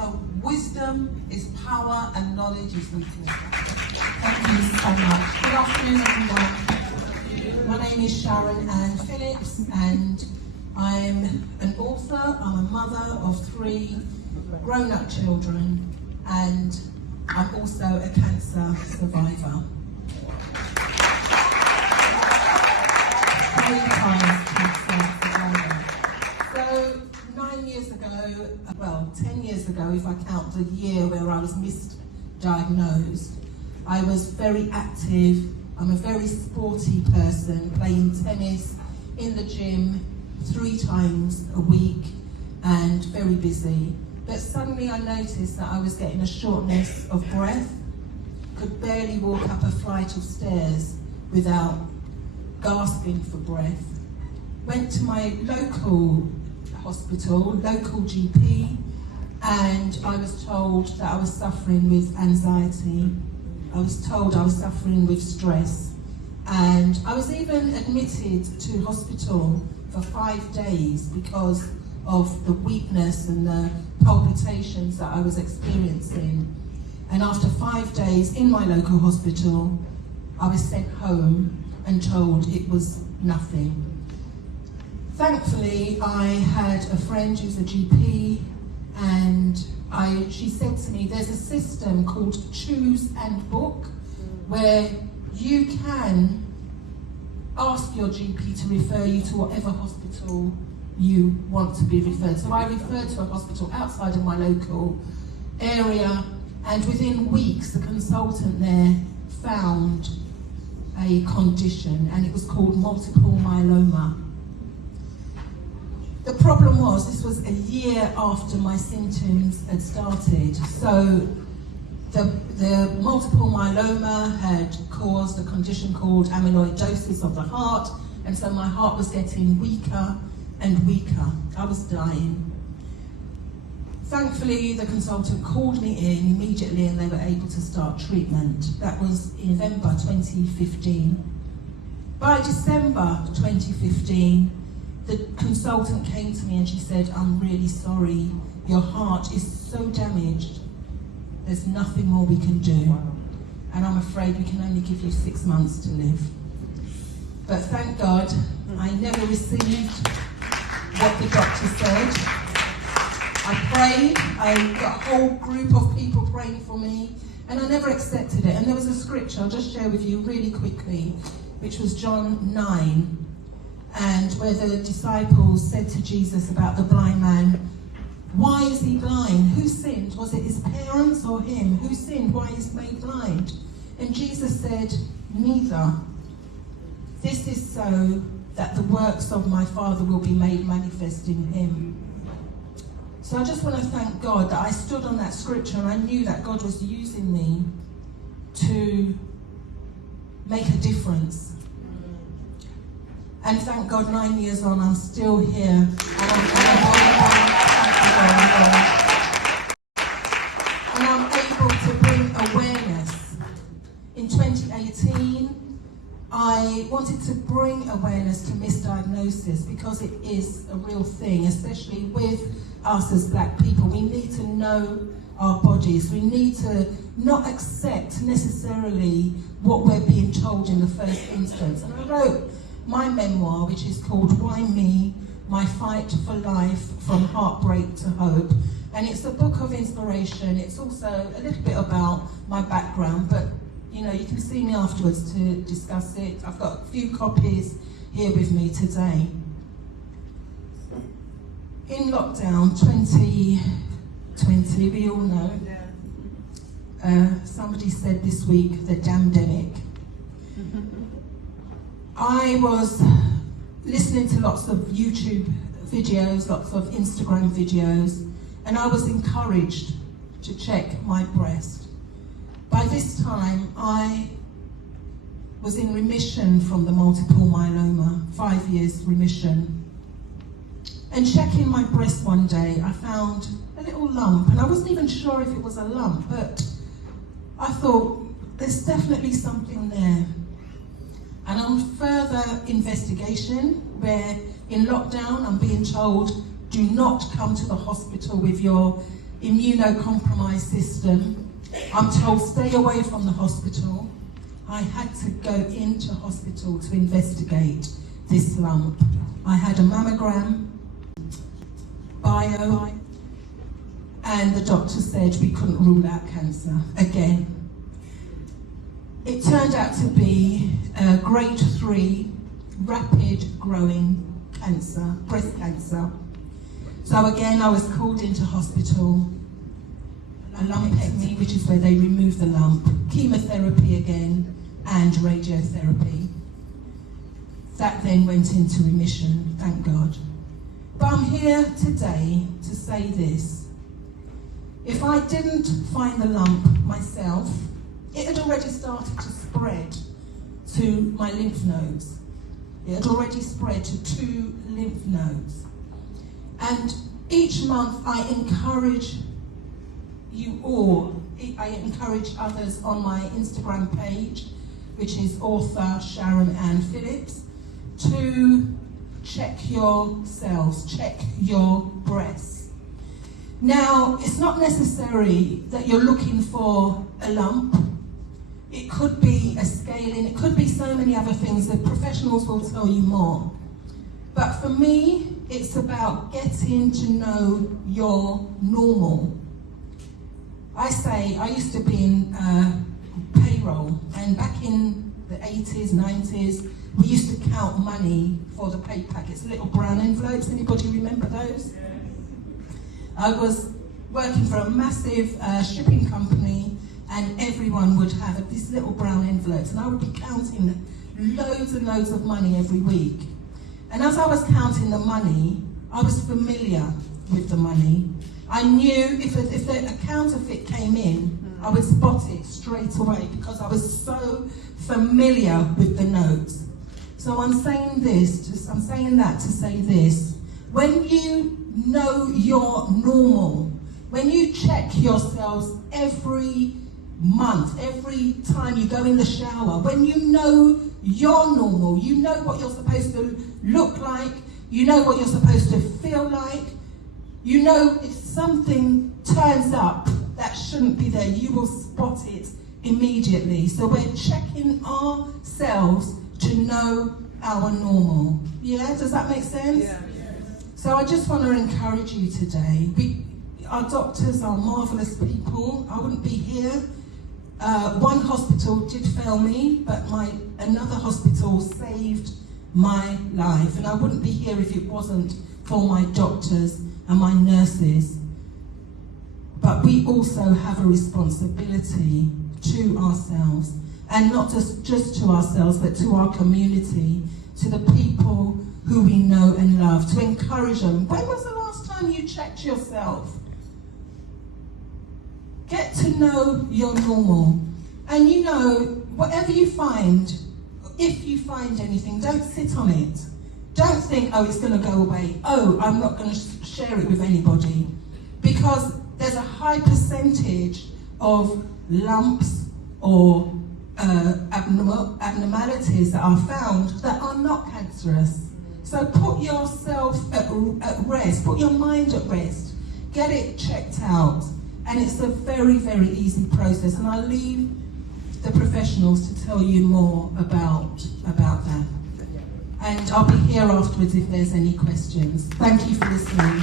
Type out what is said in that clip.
know, wisdom is power and knowledge is weakness. Thank you so much. Good afternoon, everyone. My name is Sharon-Ann Phillips, and I'm an author, I'm a mother of 3 grown-up children, and I'm also a cancer survivor. 3 times cancer survivor. So 9 years ago, well, 10 years ago, if I count the year where I was misdiagnosed, I was very active. I'm a very sporty person, playing tennis in the gym 3 times a week and very busy. But suddenly I noticed that I was getting a shortness of breath, could barely walk up a flight of stairs without gasping for breath. Went to my local hospital, local GP, and I was told that I was suffering with anxiety. I was told I was suffering with stress, and I was even admitted to hospital for 5 days because of the weakness and the palpitations that I was experiencing. And after 5 days in my local hospital, I was sent home and told it was nothing. Thankfully, I had a friend who's a GP, and she said to me, there's a system called Choose and Book, where you can ask your GP to refer you to whatever hospital you want to be referred. So I referred to a hospital outside of my local area, and within weeks the consultant there found a condition, and it was called multiple myeloma. The problem was, this was a year after my symptoms had started. So the multiple myeloma had caused a condition called amyloidosis of the heart, and so my heart was getting weaker and weaker. I was dying. Thankfully, the consultant called me in immediately and they were able to start treatment. That was in November 2015. By December 2015, the consultant came to me and she said, I'm really sorry, your heart is so damaged, there's nothing more we can do. And I'm afraid we can only give you 6 months to live. But thank God, I never received what the doctor said. I prayed, I got a whole group of people praying for me, and I never accepted it. And there was a scripture, I'll just share with you really quickly, which was John 9. And where the disciples said to Jesus about the blind man, why is he blind? Who sinned? Was it his parents or him? Who sinned? Why is he made blind? And Jesus said, neither. This is so that the works of my Father will be made manifest in him. So I just want to thank God that I stood on that scripture and I knew that God was using me to make a difference. And thank God, 9 years on, I'm still here. And I'm able to bring awareness. In 2018, I wanted to bring awareness to misdiagnosis because it is a real thing, especially with us as black people. We need to know our bodies. We need to not accept necessarily what we're being told in the first instance. And I wrote my memoir, which is called Why Me? My Fight for Life, From Heartbreak to Hope. And it's a book of inspiration. It's also a little bit about my background, but you know, you can see me afterwards to discuss it. I've got a few copies here with me today. In lockdown 2020, we all know, somebody said this week, the damndemic. I was listening to lots of YouTube videos, lots of Instagram videos, and I was encouraged to check my breast. By this time, I was in remission from the multiple myeloma, 5 years remission. And checking my breast one day, I found a little lump, and I wasn't even sure if it was a lump, but I thought, there's definitely something there. And on further investigation, where in lockdown I'm being told, do not come to the hospital with your immunocompromised system. I'm told stay away from the hospital. I had to go into hospital to investigate this lump. I had a mammogram, bio, and the doctor said we couldn't rule out cancer again. It turned out to be a grade 3 rapid growing cancer, breast cancer. So again, I was called into hospital, a lumpectomy, which is where they remove the lump, chemotherapy again, and radiotherapy. That then went into remission, thank God. But I'm here today to say this. If I didn't find the lump myself, it had already started to spread to my lymph nodes. It had already spread to 2 lymph nodes. And each month I encourage you all, I encourage others on my Instagram page, which is author Sharon-Ann Phillips, to check yourselves, check your breasts. Now, it's not necessary that you're looking for a lump. It could be a scaling, it could be so many other things. The professionals will tell you more. But for me, it's about getting to know your normal. I used to be in payroll, and back in the 80s, 90s, we used to count money for the pay packets, little brown envelopes. Anybody remember those? I was working for a massive shipping company, and everyone would have these little brown envelopes, and I would be counting loads and loads of money every week. And as I was counting the money, I was familiar with the money. I knew if a counterfeit came in, I would spot it straight away because I was so familiar with the notes. So I'm saying that to say this. When you know your normal, when you check yourselves every month, every time you go in the shower, when you know your normal, you know what you're supposed to look like, you know what you're supposed to feel like, you know if something turns up that shouldn't be there, you will spot it immediately. So we're checking ourselves to know our normal. Yeah, does that make sense? Yeah. So I just want to encourage you today. Our doctors are marvellous people. I wouldn't be here. One hospital did fail me, but another hospital saved my life. And I wouldn't be here if it wasn't for my doctors and my nurses. But we also have a responsibility to ourselves, and not just to ourselves, but to our community, to the people who we know and love, to encourage them. When was the last time you checked yourself? Get to know your normal. And you know, whatever you find, if you find anything, don't sit on it. Don't think, oh, it's going to go away. Oh, I'm not going to share it with anybody. Because there's a high percentage of lumps or abnormalities that are found that are not cancerous. So put yourself at rest, put your mind at rest, get it checked out. And it's a very, very easy process. And I'll leave the professionals to tell you more about that. And I'll be here afterwards if there's any questions. Thank you for listening.